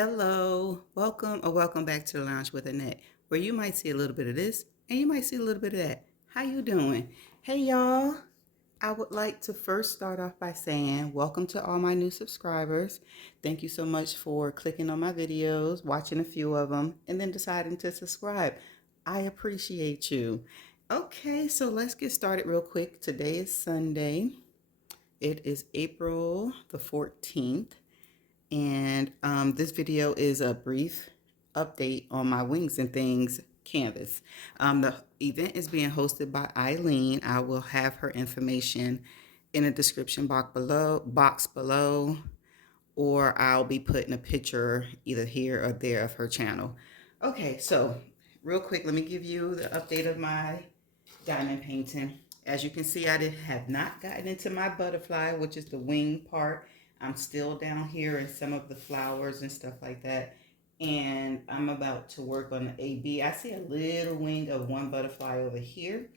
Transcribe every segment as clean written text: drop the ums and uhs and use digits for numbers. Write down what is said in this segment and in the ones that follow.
Hello, welcome or welcome back to the Lounge with Annette, where you might see a little bit of this and you might see a little bit of that. How you doing? Hey y'all, I would like to first start off by saying welcome to all my new subscribers. Thank you so much for clicking on my videos, watching a few of them, and then deciding to subscribe. I appreciate you. Okay, so let's get started real quick. Today is Sunday. It is April the 14th. And this video is a brief update on my Wings and Things canvas. The event is being hosted by Eileen. I will have her information in a description box below, or I'll be putting a picture either here or there of her channel. Okay, so real quick, let me give you the update of my diamond painting. As you can see, have not gotten into my butterfly, which is the wing part. I'm still down here in some of the flowers and stuff like that. And I'm about to work on the AB. I see a little wing of one butterfly over here.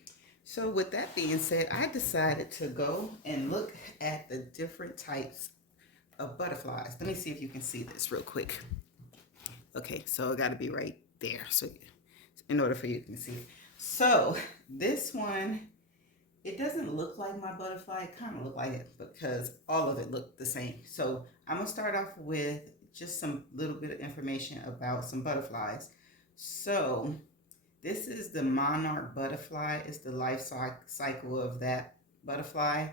So with that being said, I decided to go and look at the different types of butterflies. Let me see if you can see this real quick. Okay, so it got to be right there. So in order for you to see. So this one, it doesn't look like my butterfly. It kind of look like it because all of it looked the same. So I'm gonna start off with just some little bit of information about some butterflies. So this is the monarch butterfly. It's the life cycle of that butterfly.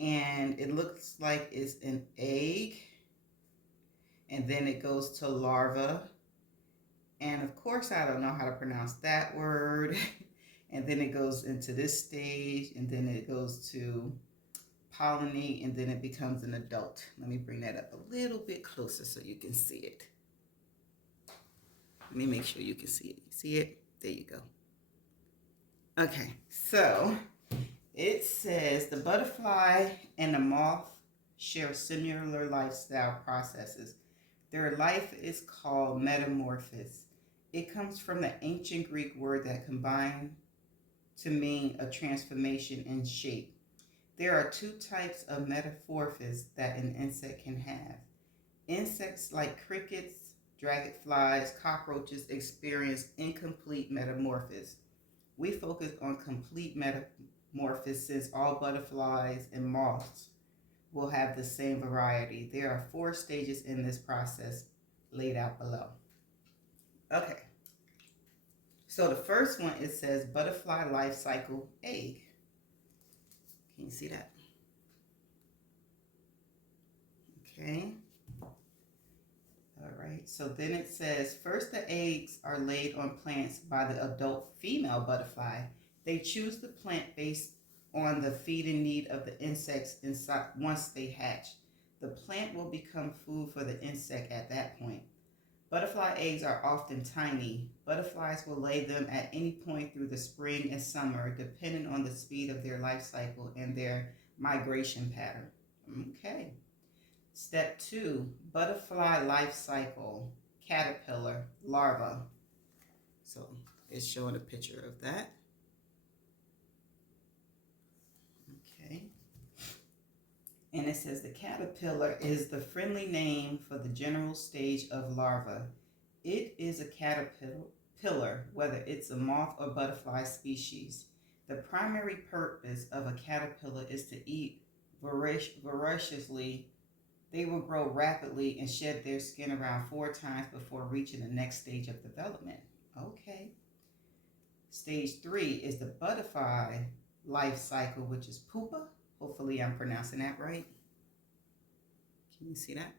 And it looks like it's an egg. And then it goes to larva. And of course, I don't know how to pronounce that word. And then it goes into this stage, and then it goes to pollinate, and then it becomes an adult. Let me bring that up a little bit closer so you can see it. Let me make sure you can see it. You see it? There you go. Okay, so it says the butterfly and the moth share similar lifestyle processes. Their life is called metamorphosis. It comes from the ancient Greek word that combined to mean a transformation in shape. There are two types of metamorphosis that an insect can have. Insects like crickets, dragonflies, cockroaches experience incomplete metamorphosis. We focus on complete metamorphosis since all butterflies and moths will have the same variety. There are 4 stages in this process laid out below. Okay. So the first one, it says butterfly life cycle egg. Can you see that? Okay. All right. So then it says first the eggs are laid on plants by the adult female butterfly. They choose the plant based on the feeding need of the insects inside once they hatch. The plant will become food for the insect at that point. Butterfly eggs are often tiny. Butterflies will lay them at any point through the spring and summer, depending on the speed of their life cycle and their migration pattern. Okay. Step 2, butterfly life cycle, caterpillar, larva. So it's showing a picture of that. Okay. And it says the caterpillar is the friendly name for the general stage of larva. It is a caterpillar, whether it's a moth or butterfly species. The primary purpose of a caterpillar is to eat voraciously. They will grow rapidly and shed their skin around 4 times before reaching the next stage of development. Okay. Stage 3 is the butterfly life cycle, which is pupa. Hopefully I'm pronouncing that right. Can you see that?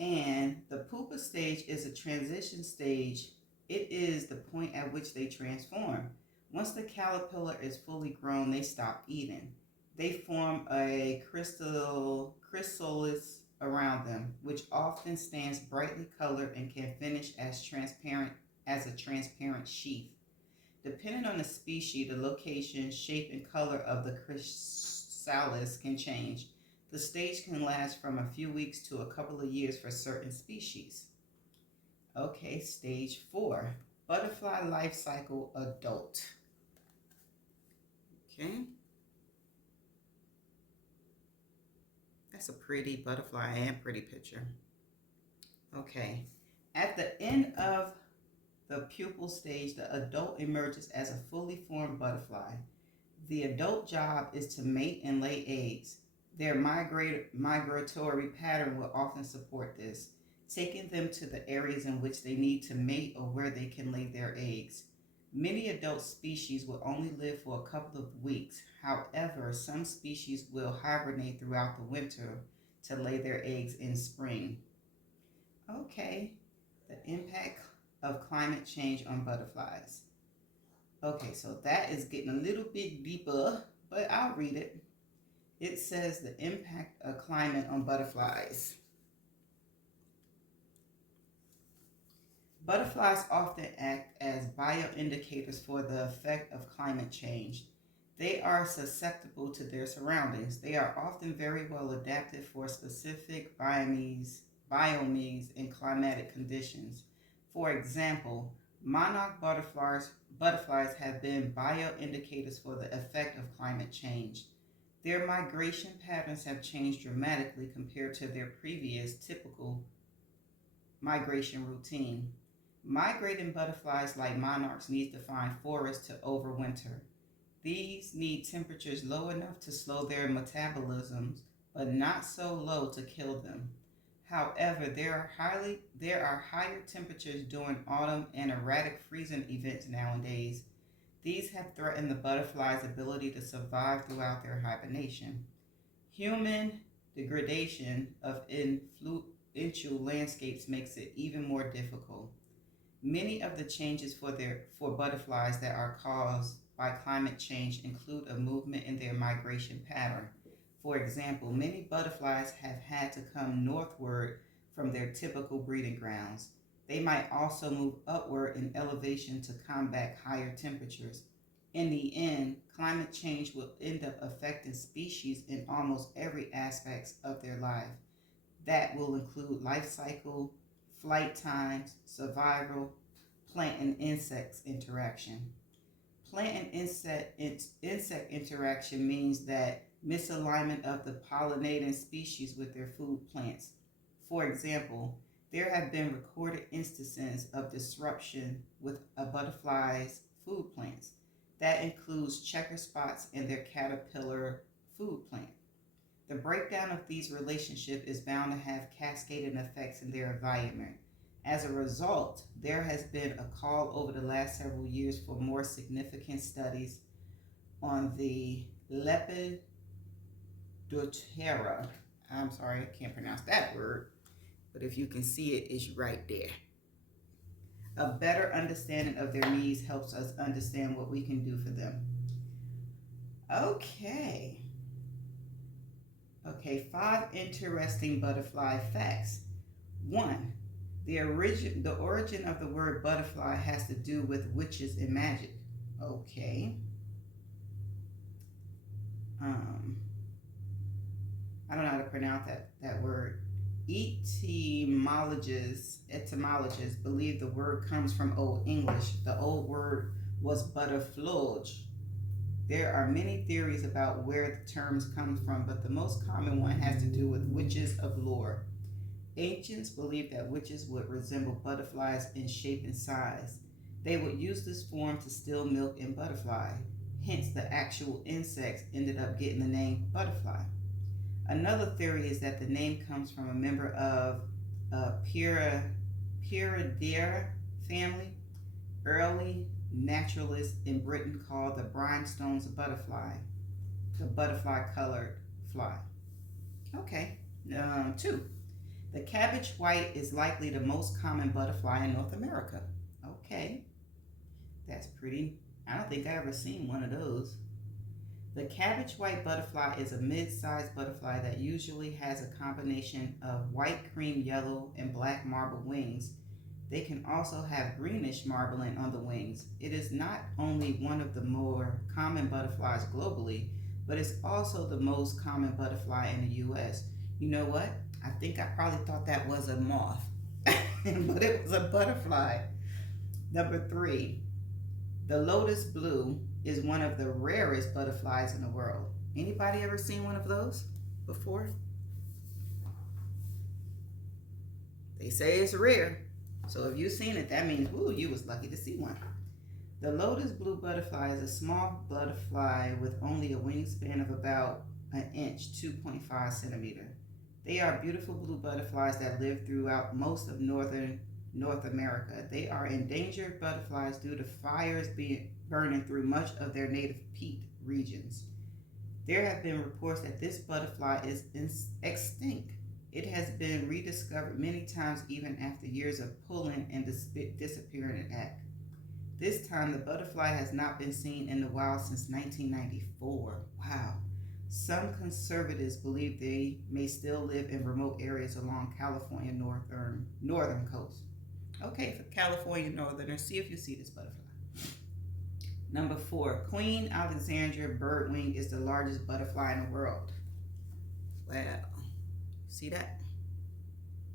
And the pupa stage is a transition stage. It is the point at which they transform. Once the caterpillar is fully grown, they stop eating. They form a chrysalis around them, which often stands brightly colored and can finish as a transparent sheath. Depending on the species, the location, shape, and color of the chrysalis can change. The stage can last from a few weeks to a couple of years for certain species. Okay, stage 4, butterfly life cycle adult. Okay. That's a pretty butterfly and pretty picture. Okay. At the end of the pupal stage, the adult emerges as a fully formed butterfly. The adult job is to mate and lay eggs. Their migratory pattern will often support this, taking them to the areas in which they need to mate or where they can lay their eggs. Many adult species will only live for a couple of weeks. However, some species will hibernate throughout the winter to lay their eggs in spring. Okay, the impact of climate change on butterflies. Okay, so that is getting a little bit deeper, but I'll read it. It says the impact of climate on butterflies. Butterflies often act as bioindicators for the effect of climate change. They are susceptible to their surroundings. They are often very well adapted for specific biomes and climatic conditions. For example, monarch butterflies have been bioindicators for the effect of climate change. Their migration patterns have changed dramatically compared to their previous typical migration routine. Migrating butterflies like monarchs need to find forests to overwinter. These need temperatures low enough to slow their metabolisms, but not so low to kill them. However, there are higher temperatures during autumn and erratic freezing events nowadays. These have threatened the butterfly's ability to survive throughout their hibernation. Human degradation of influential landscapes makes it even more difficult. Many of the changes for butterflies that are caused by climate change include a movement in their migration pattern. For example, many butterflies have had to come northward from their typical breeding grounds. They might also move upward in elevation to combat higher temperatures. In the end, climate change will end up affecting species in almost every aspect of their life. That will include life cycle, flight times, survival, plant and insects interaction. Plant and insect interaction means that misalignment of the pollinating species with their food plants. For example, there have been recorded instances of disruption with a butterfly's food plants. That includes checker spots in their caterpillar food plant. The breakdown of these relationships is bound to have cascading effects in their environment. As a result, there has been a call over the last several years for more significant studies on the Lepidoptera. I'm sorry, I can't pronounce that word, but if you can see it, it's right there. A better understanding of their needs helps us understand what we can do for them. Okay, 5 interesting butterfly facts. 1. The origin of the word butterfly has to do with witches and magic. Okay. I don't know how to pronounce that word. Etymologists believe the word comes from Old English. The old word was butterflage. There are many theories about where the terms come from, but the most common one has to do with witches of lore. Ancients believed that witches would resemble butterflies in shape and size. They would use this form to steal milk and butterfly. Hence, the actual insects ended up getting the name butterfly. Another theory is that the name comes from a member of Pieridae family. Early naturalists in Britain called the brimstones a butterfly, the butterfly-colored fly. Okay, 2. The cabbage white is likely the most common butterfly in North America. Okay, that's pretty. I don't think I've ever seen one of those. The cabbage white butterfly is a mid-sized butterfly that usually has a combination of white, cream, yellow, and black marble wings. They can also have greenish marbling on the wings. It is not only one of the more common butterflies globally, but it's also the most common butterfly in the U.S. You know what? I think I probably thought that was a moth, but it was a butterfly. Number 3, the lotus blue is one of the rarest butterflies in the world. Anybody ever seen one of those before? They say it's rare. So if you've seen it, that means, woo, you was lucky to see one. The lotus blue butterfly is a small butterfly with only a wingspan of about an inch, 2.5 centimeter. They are beautiful blue butterflies that live throughout most of northern North America. They are endangered butterflies due to fires burning through much of their native peat regions. There have been reports that this butterfly is extinct. It has been rediscovered many times even after years of pulling and disappearing an act. This time, the butterfly has not been seen in the wild since 1994. Wow. Some conservatives believe they may still live in remote areas along California northern coast. Okay, for California northerners, see if you see this butterfly. Number 4, Queen Alexandra birdwing is the largest butterfly in the world. Wow, see that?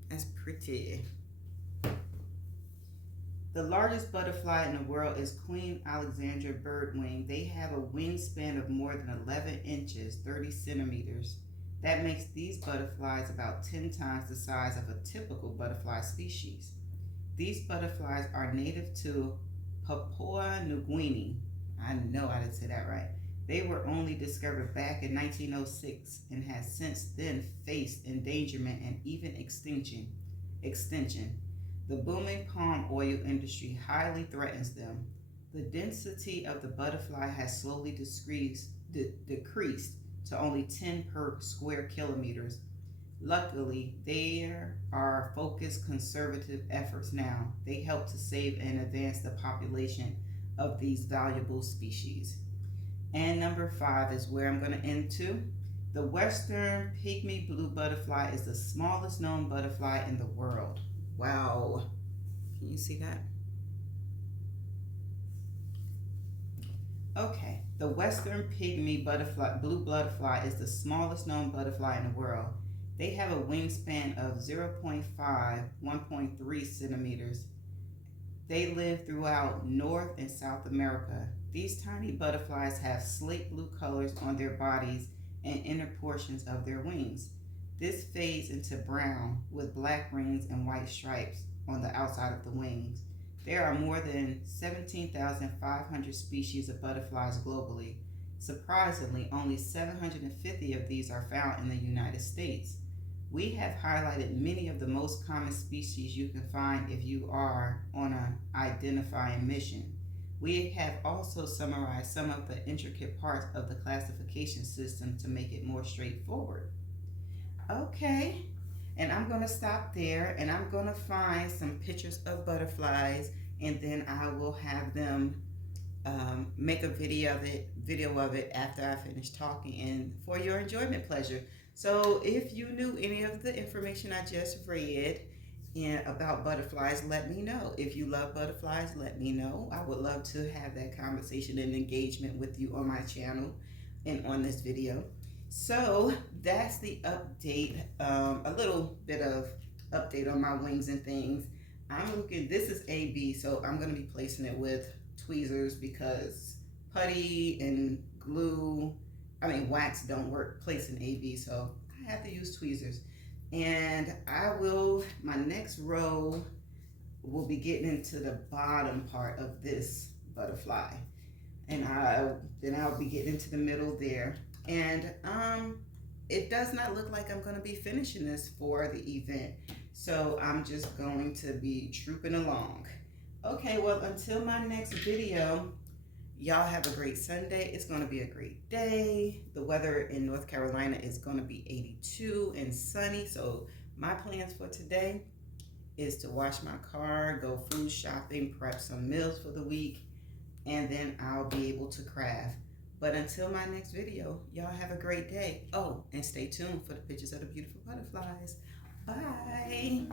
That's pretty. The largest butterfly in the world is Queen Alexandra birdwing. They have a wingspan of more than 11 inches, 30 centimeters. That makes these butterflies about 10 times the size of a typical butterfly species. These butterflies are native to Papua New Guinea. I know I didn't say that right. They were only discovered back in 1906 and has since then faced endangerment and even extinction. The booming palm oil industry highly threatens them. The density of the butterfly has slowly decreased to only 10 per square kilometers. Luckily, there are focused conservative efforts now. They help to save and advance the population of these valuable species. And number 5 is where I'm going to end to. The western pygmy blue butterfly is the smallest known butterfly in the world. Wow. Can you see that? Okay. The western pygmy blue butterfly is the smallest known butterfly in the world. They have a wingspan of 0.5, 1.3 centimeters. They live throughout North and South America. These tiny butterflies have slate blue colors on their bodies and inner portions of their wings. This fades into brown with black rings and white stripes on the outside of the wings. There are more than 17,500 species of butterflies globally. Surprisingly, only 750 of these are found in the United States. We have highlighted many of the most common species you can find if you are on an identifying mission. We have also summarized some of the intricate parts of the classification system to make it more straightforward. Okay, and I'm going to stop there and I'm going to find some pictures of butterflies and then I will have them make a video of it after I finish talking and for your enjoyment pleasure. So if you knew any of the information I just read about butterflies, let me know. If you love butterflies, let me know. I would love to have that conversation and engagement with you on my channel and on this video. So that's the update, a little bit of update on my wings and things. This is AB, so I'm going to be placing it with tweezers because putty and wax don't work placing AB, so I have to use tweezers. And my next row will be getting into the bottom part of this butterfly. And then I'll be getting into the middle there. And it does not look like I'm going to be finishing this for the event. So I'm just going to be trooping along. Okay, well, until my next video, y'all have a great Sunday. It's going to be a great day. The weather in North Carolina is going to be 82 and sunny. So my plans for today is to wash my car, go food shopping, prep some meals for the week, and then I'll be able to craft. But until my next video, y'all have a great day. Oh, and stay tuned for the pictures of the beautiful butterflies. Bye.